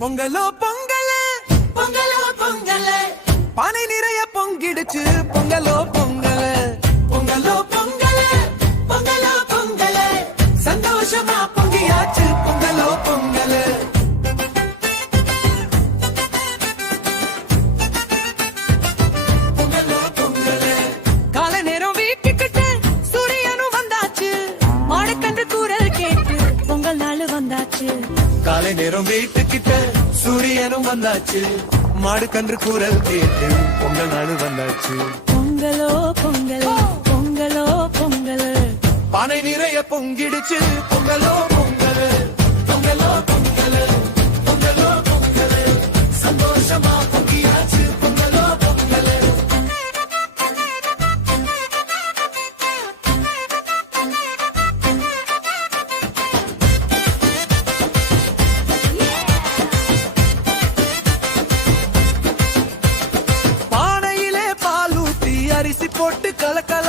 பொங்கலோ பொங்கலே பொங்கலோ பொங்கலே பானை நிறைய பொங்கிடுச்சு பொங்கலோ பொங்கலே பொங்கலோ பொங்கலே பொங்கலோ பொங்கலே சந்தோஷமா பொங்கியாச்சு பொங்கலோ பொங்கலே பொங்கலோ பொங்கலே காலை நேரம் வீட்டுக்கிட்டு சூரியனும் வந்தாச்சு மாடக்கன்று கூறல் கேட்டு பொங்கல் நாள் வந்தாச்சு காலை நேரம் வீட்டுக்கிட்ட சூரியனும் வந்தாச்சு மாடு கன்று கூறல் கேட்டு பொங்கல் நாடு வந்தாச்சு பொங்கலோ பொங்கலோ பொங்கலோ பொங்கல் பானை நிறைய பொங்கிடுச்சு பொங்கலோ பொங்கல் பொங்கலோ பொங்கல் பொங்கலோ பொங்கல் சந்தோஷமா பொங்கியாச்சு பொங்கலோ பொங்கல் பானையிலே பால் ஊத்தி அரிசி போட்டு கலக்கல